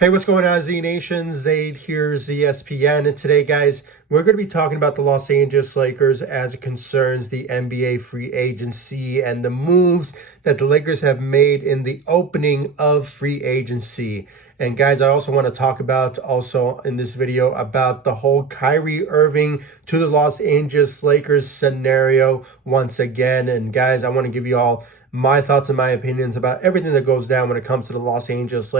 Hey, what's going on, Z Nation? Zaid here, ESPN. And today, guys, we're going to be talking about the Los Angeles Lakers as it concerns the NBA free agency and the moves that the Lakers have made in the opening of free agency. And guys, I also want to talk about also in this video about the whole Kyrie Irving to the Los Angeles Lakers scenario once again. And guys, I want to give you all my thoughts and my opinions about everything that goes down when it comes to the Los Angeles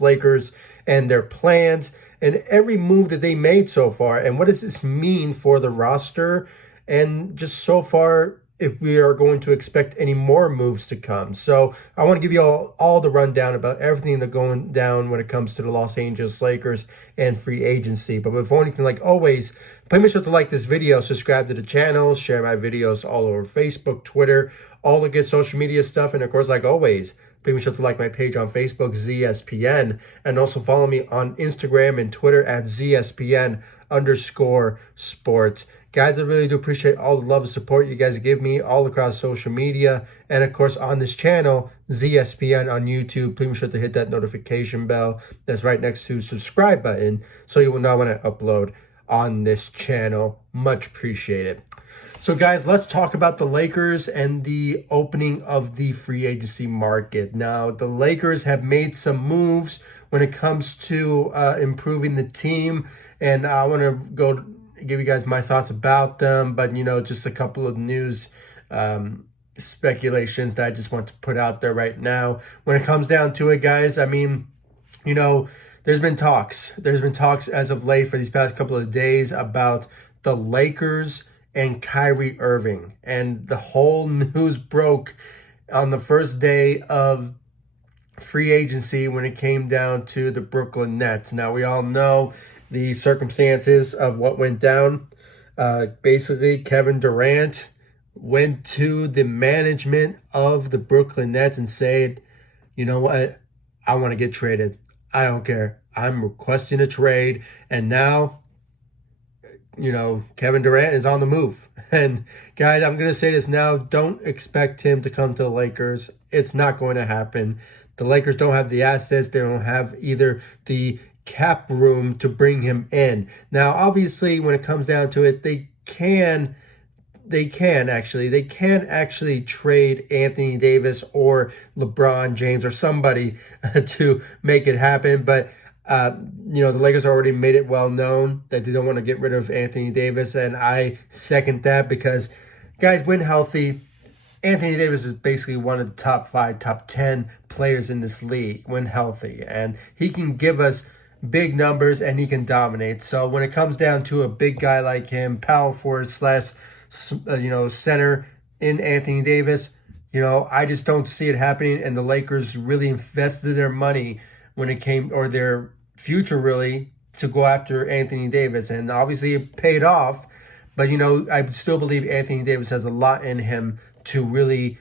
Lakers and their plans and every move that they made so far. And what does this mean for the roster? And just so far, if we are going to expect any more moves to come. So I want to give you all the rundown about everything that's going down when it comes to the Los Angeles Lakers and free agency. But before anything, like always, please make sure to like this video, subscribe to the channel, share my videos all over Facebook, Twitter, all the good social media stuff. And of course, like always, please make sure to like my page on Facebook, ZSPN, and also follow me on Instagram and Twitter at ZSPN_sports. Guys, I really do appreciate all the love and support you guys give me all across social media. And of course, on this channel, ZSPN on YouTube, please make sure to hit that notification bell that's right next to the subscribe button so you will know when I upload on this channel. Much appreciated. So guys, let's talk about the Lakers and the opening of the free agency market. Now, the Lakers have made some moves when it comes to improving the team, and I want to give you guys my thoughts about them, but just a couple of news speculations that I just want to put out there right now. When it comes down to it, guys, I mean, there's been talks as of late for these past couple of days about the Lakers and Kyrie Irving, and the whole news broke on the first day of free agency when it came down to the Brooklyn Nets. Now, we all know the circumstances of what went down. Basically, Kevin Durant went to the management of the Brooklyn Nets and said, you know what, I want to get traded. I don't care. I'm requesting a trade. And now, Kevin Durant is on the move. And guys, I'm going to say this now. Don't expect him to come to the Lakers. It's not going to happen. The Lakers don't have the assets. They don't have either the cap room to bring him in. Now, obviously, when it comes down to it, they can actually trade Anthony Davis or LeBron James or somebody to make it happen. But the Lakers already made it well known that they don't want to get rid of Anthony Davis, and I second that because, guys, when healthy, Anthony Davis is basically one of the top 5, top 10 players in this league when healthy, and he can give us big numbers and he can dominate. So when it comes down to a big guy like him, power forward slash center in Anthony Davis, I just don't see it happening. And the Lakers really invested their money when it came, or their future really, to go after Anthony Davis. And obviously it paid off, but I still believe Anthony Davis has a lot in him to really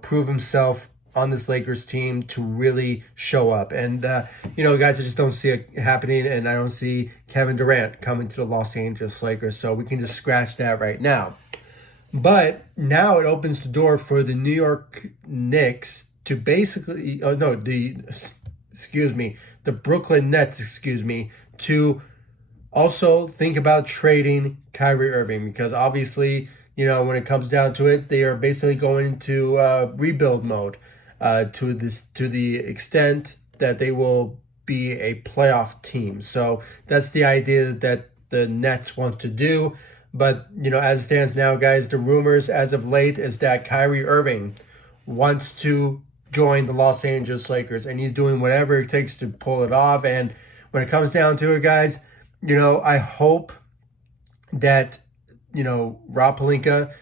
prove himself on this Lakers team, to really show up. And guys, I just don't see it happening, and I don't see Kevin Durant coming to the Los Angeles Lakers, so we can just scratch that right now. But now it opens the door for the New York Knicks to basically the Brooklyn Nets, to also think about trading Kyrie Irving, because obviously, when it comes down to it, they are basically going into rebuild mode to the extent that they will be a playoff team. So that's the idea that the Nets want to do. But, as it stands now, guys, the rumors as of late is that Kyrie Irving wants to join the Los Angeles Lakers, and he's doing whatever it takes to pull it off. And when it comes down to it, guys, I hope that, Rob Pelinka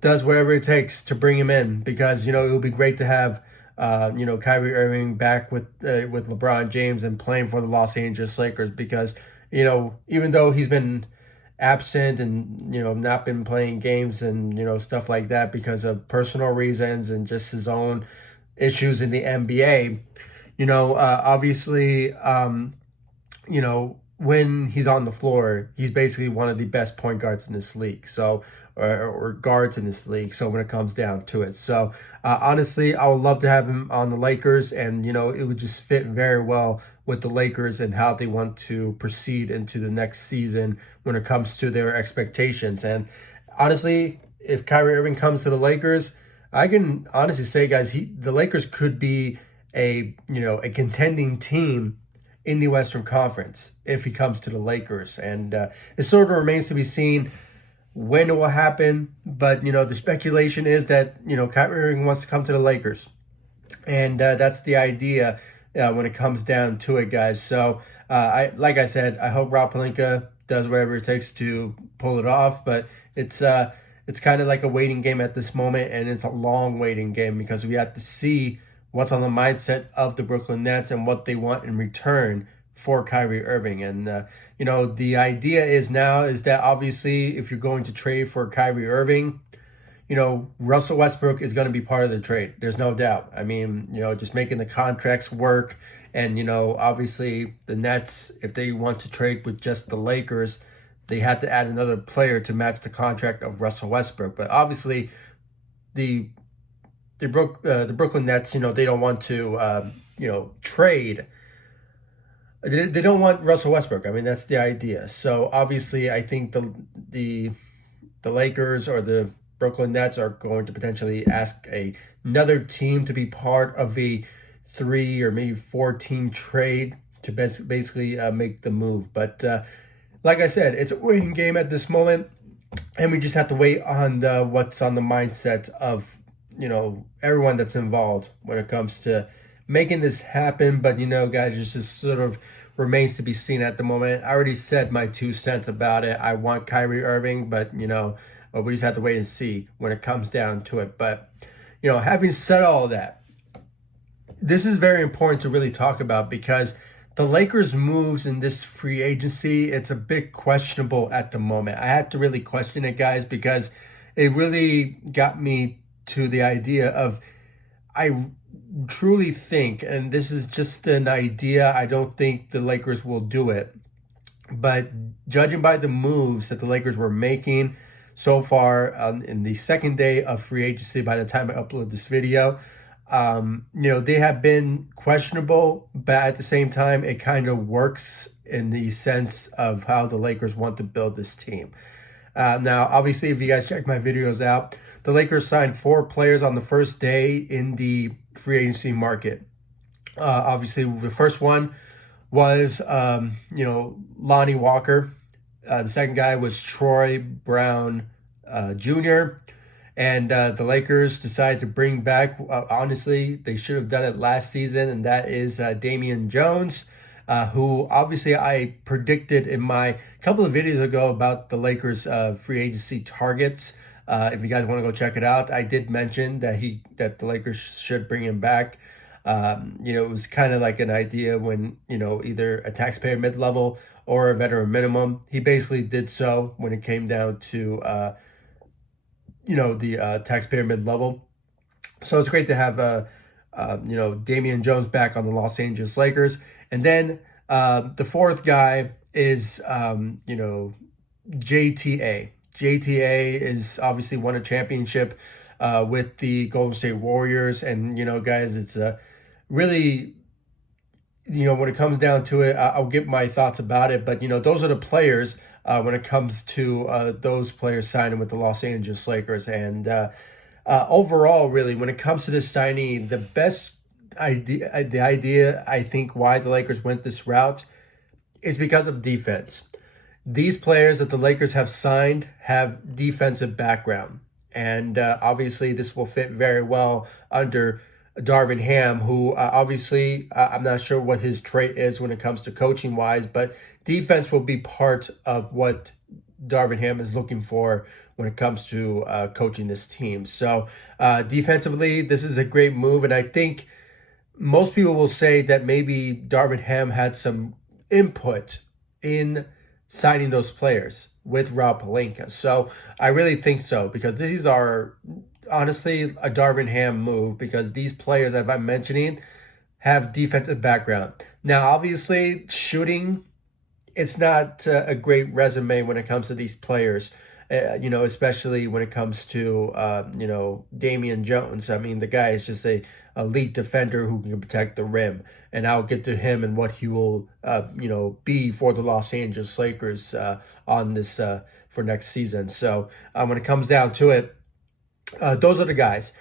does whatever it takes to bring him in, because, it would be great to have, Kyrie Irving back with LeBron James and playing for the Los Angeles Lakers, because, even though he's been absent and, not been playing games and, stuff like that because of personal reasons and just his own issues in the NBA, obviously, when he's on the floor, he's basically one of the best point guards in this league. So or guards in this league. So when it comes down to it, so honestly, I would love to have him on the Lakers, and it would just fit very well with the Lakers and how they want to proceed into the next season when it comes to their expectations. And honestly, if Kyrie Irving comes to the Lakers, I can honestly say, guys, the Lakers could be a contending team in the Western Conference if he comes to the Lakers. And it sort of remains to be seen when it will happen. But the speculation is that Kyrie Irving wants to come to the Lakers, and that's the idea when it comes down to it, guys. So like I said, I hope Rob Pelinka does whatever it takes to pull it off. But it's kind of like a waiting game at this moment, and it's a long waiting game because we have to see what's on the mindset of the Brooklyn Nets and what they want in return for Kyrie Irving. And, the idea is that obviously if you're going to trade for Kyrie Irving, Russell Westbrook is going to be part of the trade. There's no doubt. I mean, just making the contracts work. And, obviously the Nets, if they want to trade with just the Lakers, they had to add another player to match the contract of Russell Westbrook. But obviously the Brooklyn Nets, they don't want to, trade. They don't want Russell Westbrook. I mean, that's the idea. So obviously, I think the Lakers or the Brooklyn Nets are going to potentially ask another team to be part of a 3 or maybe 4-team trade to basically make the move. But like I said, it's a waiting game at this moment, and we just have to wait on what's on the mindset of everyone that's involved when it comes to making this happen. But guys, it just sort of remains to be seen at the moment. I already said my 2 cents about it. I want Kyrie Irving, but we just have to wait and see when it comes down to it. But having said all of that, this is very important to really talk about because the Lakers' moves in this free agency, it's a bit questionable at the moment. I had to really question it, guys, because it really got me to the idea of, I truly think, and this is just an idea, I don't think the Lakers will do it, but judging by the moves that the Lakers were making so far in the second day of free agency, by the time I upload this video, they have been questionable, but at the same time, it kind of works in the sense of how the Lakers want to build this team. Now, obviously, if you guys check my videos out, the Lakers signed 4 players on the first day in the free agency market. Obviously, the first one was, Lonnie Walker. The second guy was Troy Brown Jr., and the Lakers decided to bring back, honestly, they should have done it last season, and that is Damian Jones, who obviously I predicted in my couple of videos ago about the Lakers free agency targets. If you guys want to go check it out, I did mention that the Lakers should bring him back. It was kind of like an idea when, either a taxpayer mid-level or a veteran minimum. He basically did so when it came down to, the taxpayer mid-level. So it's great to have, Damian Jones back on the Los Angeles Lakers. And then the fourth guy is, JTA. JTA is obviously won a championship with the Golden State Warriors. And, guys, it's really, when it comes down to it, I'll get my thoughts about it. But, those are the players when it comes to those players signing with the Los Angeles Lakers. And overall, really, when it comes to this signing, the idea, I think, why the Lakers went this route is because of defense. These players that the Lakers have signed have defensive background. And obviously, this will fit very well under Darvin Ham, who obviously, I'm not sure what his trait is when it comes to coaching-wise, but defense will be part of what Darvin Ham is looking for when it comes to coaching this team. So defensively, this is a great move. And I think most people will say that maybe Darvin Ham had some input in signing those players with Rob Pelinka. So I really think so, because these are honestly a Darvin Ham move, because these players that I'm mentioning have defensive background. Now, obviously, shooting, it's not a great resume when it comes to these players. especially when it comes to, Damian Jones. I mean, the guy is just a elite defender who can protect the rim. And I'll get to him and what he will, be for the Los Angeles Lakers on this for next season. So when it comes down to it, those are the guys.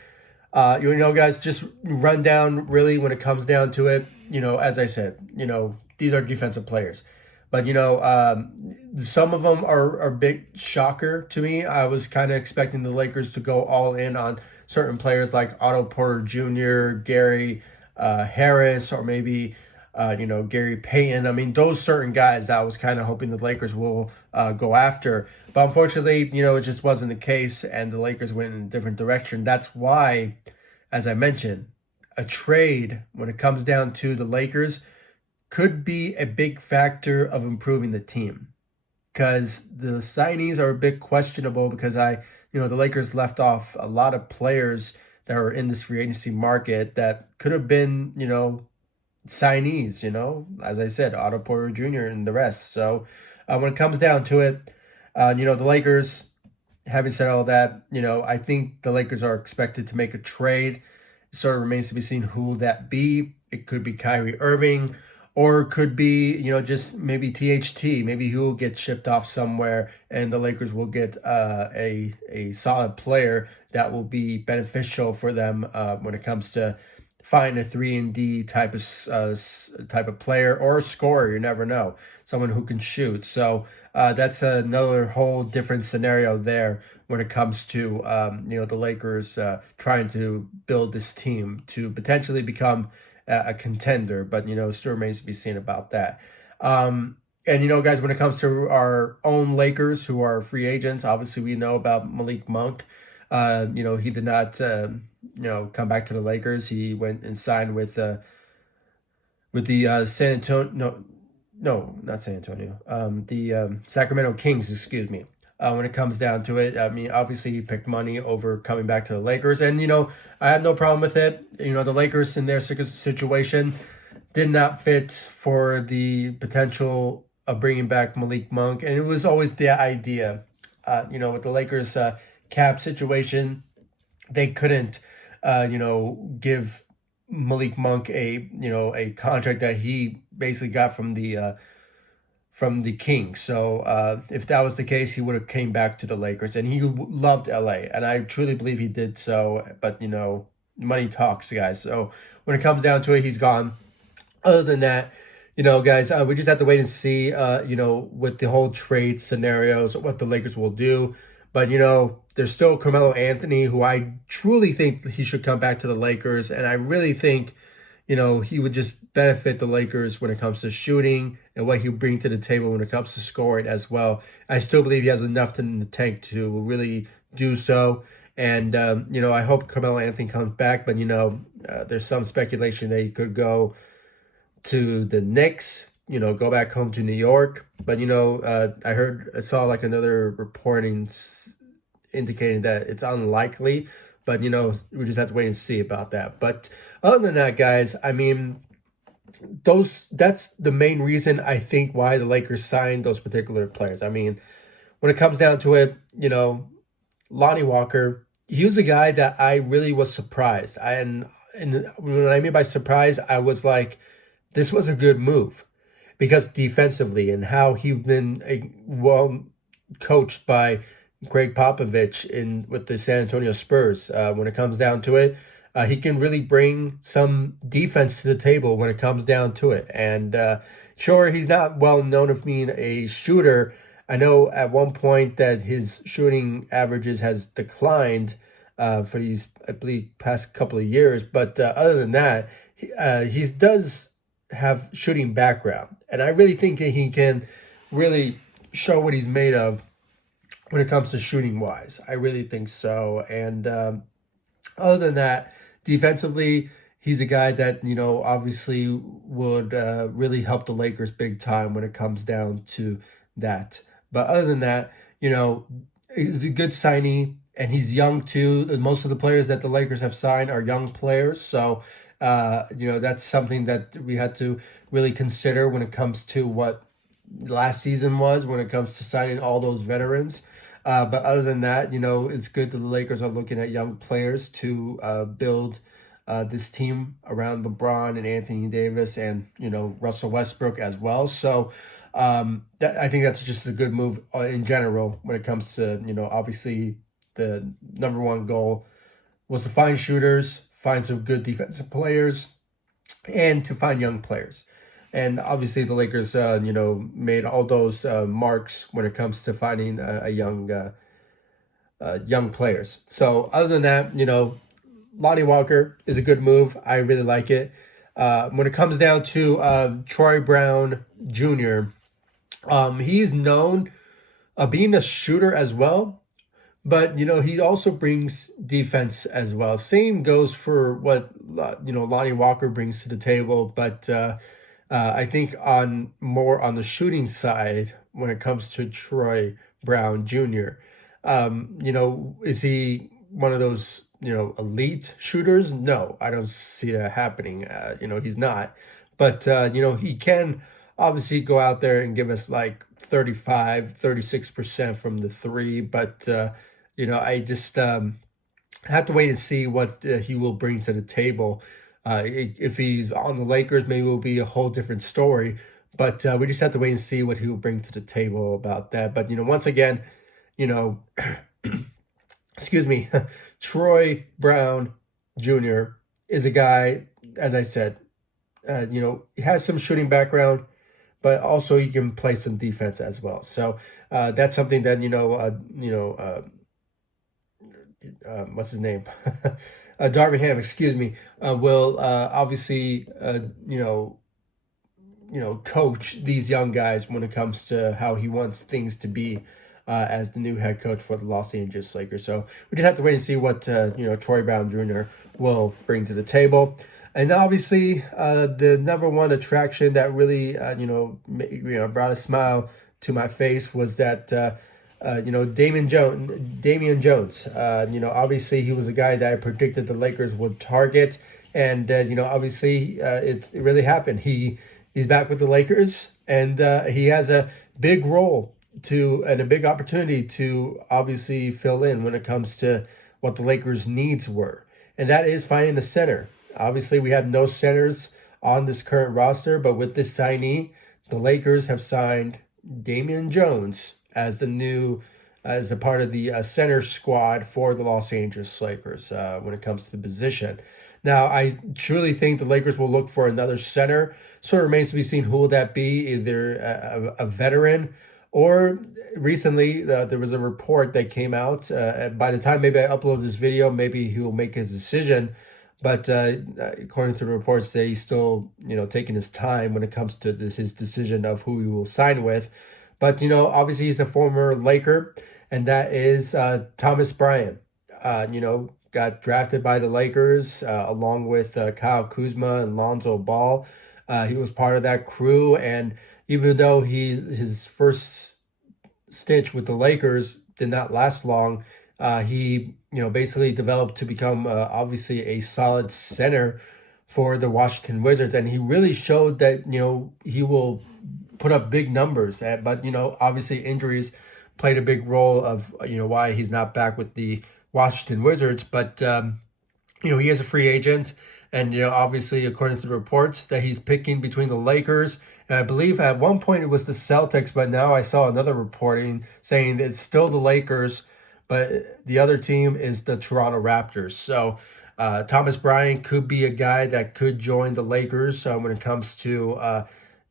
Guys, just run down really when it comes down to it. As I said, these are defensive players. But, some of them are a big shocker to me. I was kind of expecting the Lakers to go all in on certain players like Otto Porter Jr., Gary Harris, or maybe, Gary Payton. I mean, those certain guys that I was kind of hoping the Lakers will go after. But unfortunately, it just wasn't the case, and the Lakers went in a different direction. That's why, as I mentioned, a trade, when it comes down to the Lakers, could be a big factor of improving the team, because the signees are a bit questionable, because the Lakers left off a lot of players that are in this free agency market that could have been, signees, as I said, Otto Porter Jr. and the rest. So when it comes down to it, the Lakers, having said all that, I think the Lakers are expected to make a trade. It sort of remains to be seen who will that be. It could be Kyrie Irving, or it could be, just maybe THT. Maybe he will get shipped off somewhere, and the Lakers will get a solid player that will be beneficial for them when it comes to find a 3-and-D type of player, or a scorer. You never know, someone who can shoot. So that's another whole different scenario there when it comes to the Lakers trying to build this team to potentially become a contender, but still remains to be seen about that. And guys, when it comes to our own Lakers who are free agents, obviously we know about Malik Monk. He did not come back to the Lakers. He went and signed with the San Antonio. No, not San Antonio. The Sacramento Kings, excuse me. When it comes down to it, I mean, obviously he picked money over coming back to the Lakers, and I have no problem with it. The Lakers in their situation did not fit for the potential of bringing back Malik Monk, and it was always the idea, with the Lakers cap situation, they couldn't, give Malik Monk a contract that he basically got from the Kings. So if that was the case, he would have came back to the Lakers, and he loved LA, and I truly believe he did so. But money talks, guys. So when it comes down to it, he's gone. Other than that, guys, we just have to wait and see, with the whole trade scenarios, what the Lakers will do. But, there's still Carmelo Anthony, who I truly think he should come back to the Lakers. And I really think, he would just benefit the Lakers when it comes to shooting and what he'll bring to the table when it comes to scoring as well. I still believe he has enough in the tank to really do so. And, I hope Carmelo Anthony comes back. But, there's some speculation that he could go to the Knicks, go back home to New York. But, I saw like another reporting indicating that it's unlikely. But, we just have to wait and see about that. But other than that, guys, I mean, that's the main reason I think why the Lakers signed those particular players. I mean, when it comes down to it, Lonnie Walker, he was a guy that I really was surprised. And when I mean by surprise, I was like, this was a good move, because defensively and how he'd been well coached by Greg Popovich with the San Antonio Spurs. When it comes down to it, he can really bring some defense to the table when it comes down to it. And sure, he's not well known of being a shooter. I know at one point that his shooting averages has declined for these, I believe, past couple of years. But other than that, he does have shooting background. And I really think that he can really show what he's made of when it comes to shooting wise. I really think so. And other than that, defensively, he's a guy that, obviously would really help the Lakers big time when it comes down to that. But other than that, he's a good signee, and he's young too. Most of the players that the Lakers have signed are young players. So, that's something that we had to really consider when it comes to what last season was, when it comes to signing all those veterans. But other than that, it's good that the Lakers are looking at young players to build this team around LeBron and Anthony Davis and, Russell Westbrook as well. So I think that's just a good move in general when it comes to, obviously the number one goal was to find shooters, find some good defensive players, and to find young players. And obviously, the Lakers, made all those marks when it comes to finding a young players. So other than that, Lonnie Walker is a good move. I really like it. When it comes down to Troy Brown Jr., he's known being a shooter as well, but he also brings defense as well. Same goes for what Lonnie Walker brings to the table, but I think more on the shooting side when it comes to Troy Brown Jr. Is he one of those elite shooters? No, I don't see that happening. He's not, but he can obviously go out there and give us like 36% from the three, but I just have to wait and see what he will bring to the table. If he's on the Lakers, maybe it will be a whole different story. But we just have to wait and see what he will bring to the table about that. But once again, excuse me, Troy Brown Jr. is a guy, as I said, he has some shooting background, but also he can play some defense as well. So that's something that what's his name? Darvin Ham, excuse me, will obviously coach these young guys when it comes to how he wants things to be as the new head coach for the Los Angeles Lakers. So we just have to wait and see what Troy Brown Jr. will bring to the table. And obviously, the number one attraction that really brought a smile to my face was that Damian Jones. Obviously he was a guy that I predicted the Lakers would target, and obviously it really happened. He's back with the Lakers, and he has a big role and a big opportunity to obviously fill in when it comes to what the Lakers' needs were, and that is finding a center. Obviously, we have no centers on this current roster, but with this signee, the Lakers have signed Damian Jones as a part of the center squad for the Los Angeles Lakers when it comes to the position. Now, I truly think the Lakers will look for another center. So it remains to be seen who will that be, either a veteran or recently there was a report that came out. By the time maybe I upload this video, maybe he will make his decision. But according to the reports, he's still, taking his time when it comes to his decision of who he will sign with. But, obviously he's a former Laker, and that is Thomas Bryant. Got drafted by the Lakers along with Kyle Kuzma and Lonzo Ball. He was part of that crew, and even though his first stitch with the Lakers did not last long, he basically developed to become obviously a solid center for the Washington Wizards, and he really showed that he will put up big numbers. But obviously injuries played a big role of why he's not back with the Washington Wizards. But he is a free agent, and obviously according to the reports that he's picking between the Lakers, and I believe at one point it was the Celtics, but now I saw another reporting saying that it's still the Lakers, but the other team is the Toronto Raptors. So Thomas Bryant could be a guy that could join the Lakers when it comes to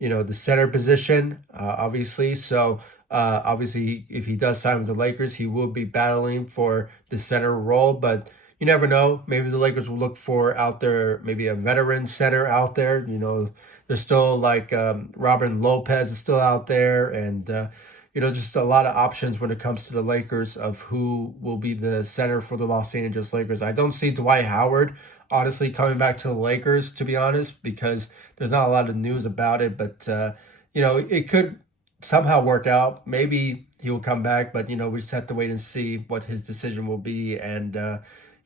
the center position, obviously. So obviously, if he does sign with the Lakers, he will be battling for the center role. But you never know. Maybe the Lakers will look for out there, maybe a veteran center out there. There's still like Robin Lopez is still out there, and just a lot of options when it comes to the Lakers of who will be the center for the Los Angeles Lakers. I don't see Dwight Howard, honestly, coming back to the Lakers, to be honest, because there's not a lot of news about it. But, it could somehow work out. Maybe he will come back, but, we just have to wait and see what his decision will be. And,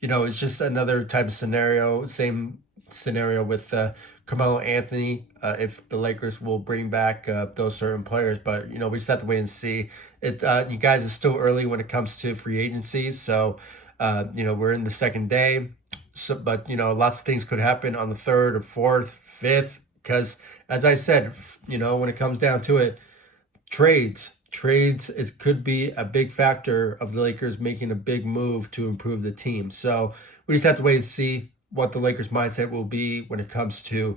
it's just another type of scenario. Same scenario with Carmelo Anthony, if the Lakers will bring back those certain players. But, we just have to wait and see. You guys, it's still early when it comes to free agencies. So, we're in the second day. So, but, lots of things could happen on the third or fourth, fifth, because as I said, when it comes down to it, trades, it could be a big factor of the Lakers making a big move to improve the team. So we just have to wait and see what the Lakers mindset will be when it comes to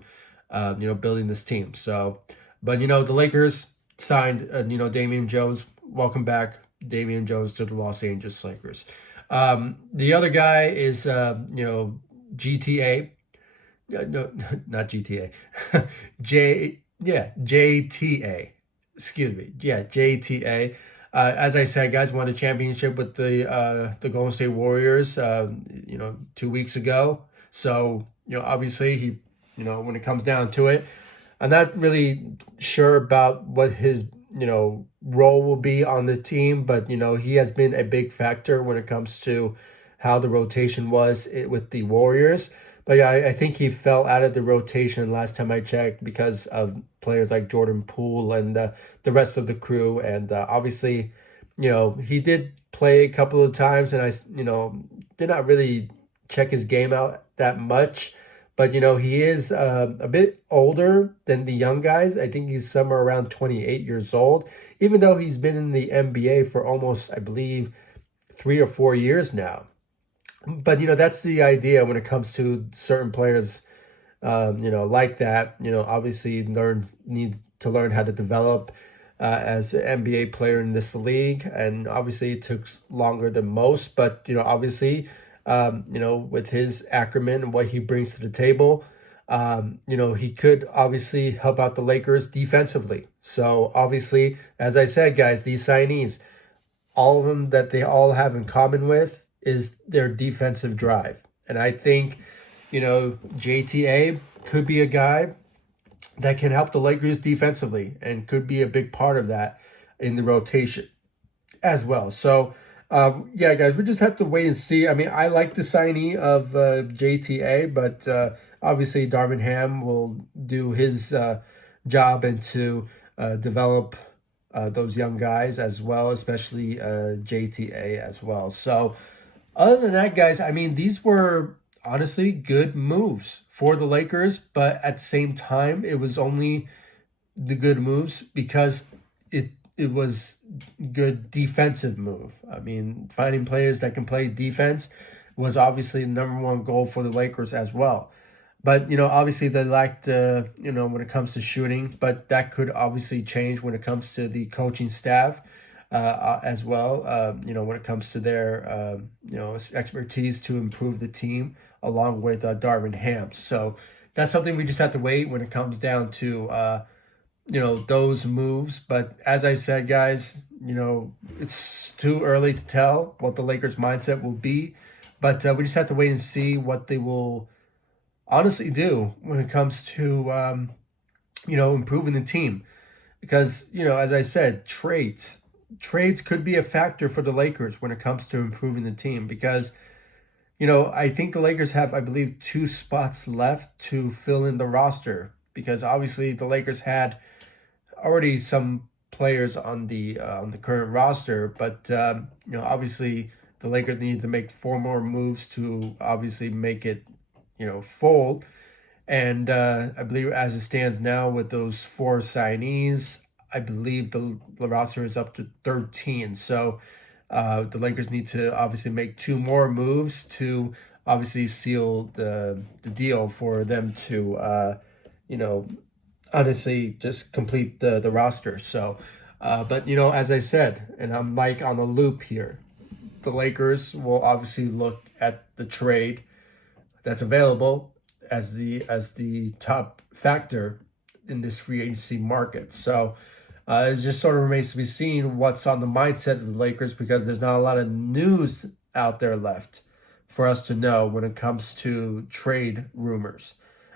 building this team. So, but the Lakers signed Damian Jones. Welcome back, Damian Jones, to the Los Angeles Lakers. The other guy is GTA. No, not GTA. JTA. Excuse me. Yeah, JTA. As I said, guys, won a championship with the Golden State Warriors 2 weeks ago. So, obviously he, when it comes down to it, I'm not really sure about what his, role will be on the team, but, he has been a big factor when it comes to how the rotation was with the Warriors. But yeah, I think he fell out of the rotation last time I checked because of players like Jordan Poole and the rest of the crew. And obviously, he did play a couple of times, and I, did not really check his game out that much. But, he is a bit older than the young guys. I think he's somewhere around 28 years old, even though he's been in the NBA for almost, I believe, 3 or 4 years now. But, that's the idea when it comes to certain players, like that, obviously need to learn how to develop as an NBA player in this league. And obviously it took longer than most, but, obviously, with his acumen and what he brings to the table, he could obviously help out the Lakers defensively. So obviously, as I said, guys, these signees, all of them that they all have in common with is their defensive drive. And I think, JTA could be a guy that can help the Lakers defensively and could be a big part of that in the rotation as well. So, yeah, guys, we just have to wait and see. I mean, I like the signee of JTA, but obviously Darvin Ham will do his job and to develop those young guys as well, especially JTA as well. So, other than that, guys, I mean, these were honestly good moves for the Lakers, but at the same time, it was only the good moves because it was good defensive move. I mean, finding players that can play defense was obviously the number one goal for the Lakers as well. But, obviously they lacked, when it comes to shooting, but that could obviously change when it comes to the coaching staff. As well, when it comes to their, expertise to improve the team along with Darvin Ham. So that's something we just have to wait when it comes down to, those moves. But as I said, guys, it's too early to tell what the Lakers mindset will be. But we just have to wait and see what they will honestly do when it comes to, improving the team. Because, as I said, trades could be a factor for the Lakers when it comes to improving the team because, I think the Lakers have, I believe, 2 spots left to fill in the roster because obviously the Lakers had already some players on the current roster, but, obviously the Lakers need to make 4 more moves to obviously make it, full. And I believe as it stands now with those 4 signees, I believe the roster is up to 13. So the Lakers need to obviously make 2 more moves to obviously seal the deal for them to, honestly just complete the roster. So, but, as I said, and I'm like on a loop here, the Lakers will obviously look at the trade that's available as the top factor in this free agency market. So it just sort of remains to be seen what's on the mindset of the Lakers because there's not a lot of news out there left for us to know when it comes to trade rumors.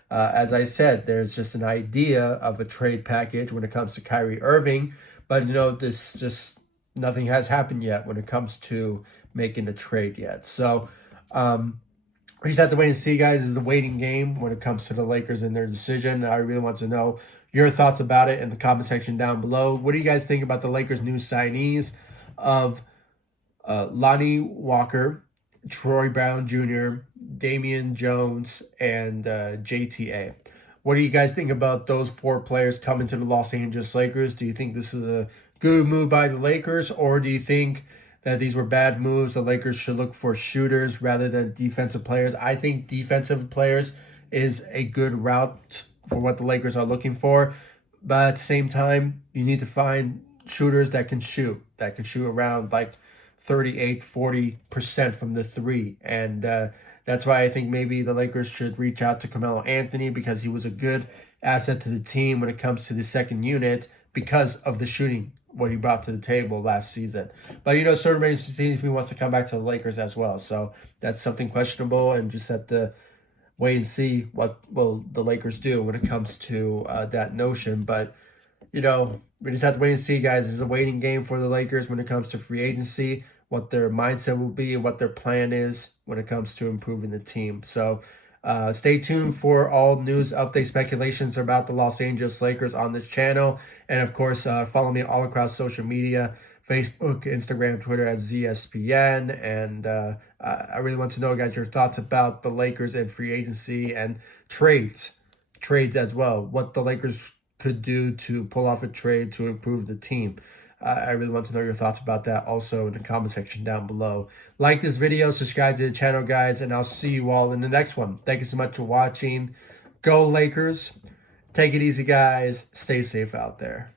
As I said, there's just an idea of a trade package when it comes to Kyrie Irving, but this just nothing has happened yet when it comes to making a trade yet. So We just have to wait and see, guys. This is a waiting game when it comes to the Lakers and their decision. I really want to know your thoughts about it in the comment section down below. What do you guys think about the Lakers' new signees of Lonnie Walker, Troy Brown Jr., Damian Jones, and JTA? What do you guys think about those 4 players coming to the Los Angeles Lakers? Do you think this is a good move by the Lakers, or do you think that these were bad moves? The Lakers should look for shooters rather than defensive players. I think defensive players is a good route for what the Lakers are looking for. But at the same time, you need to find shooters that can shoot around like 38-40% from the 3. And that's why I think maybe the Lakers should reach out to Carmelo Anthony, because he was a good asset to the team when it comes to the second unit because of the shooting, what he brought to the table last season. But, you know, certain range to see if he wants to come back to the Lakers as well. So that's something questionable, and just have to wait and see what will the Lakers do when it comes to that notion. But, you know, we just have to wait and see, guys. It's a waiting game for the Lakers when it comes to free agency, what their mindset will be and what their plan is when it comes to improving the team. So stay tuned for all news, updates, speculations about the Los Angeles Lakers on this channel. And, of course, follow me all across social media, Facebook, Instagram, Twitter as ZSPN. And I really want to know, guys, your thoughts about the Lakers and free agency and trades as well. What the Lakers could do to pull off a trade to improve the team. I really want to know your thoughts about that also in the comment section down below. Like this video, subscribe to the channel, guys, and I'll see you all in the next one. Thank you so much for watching. Go Lakers. Take it easy, guys. Stay safe out there.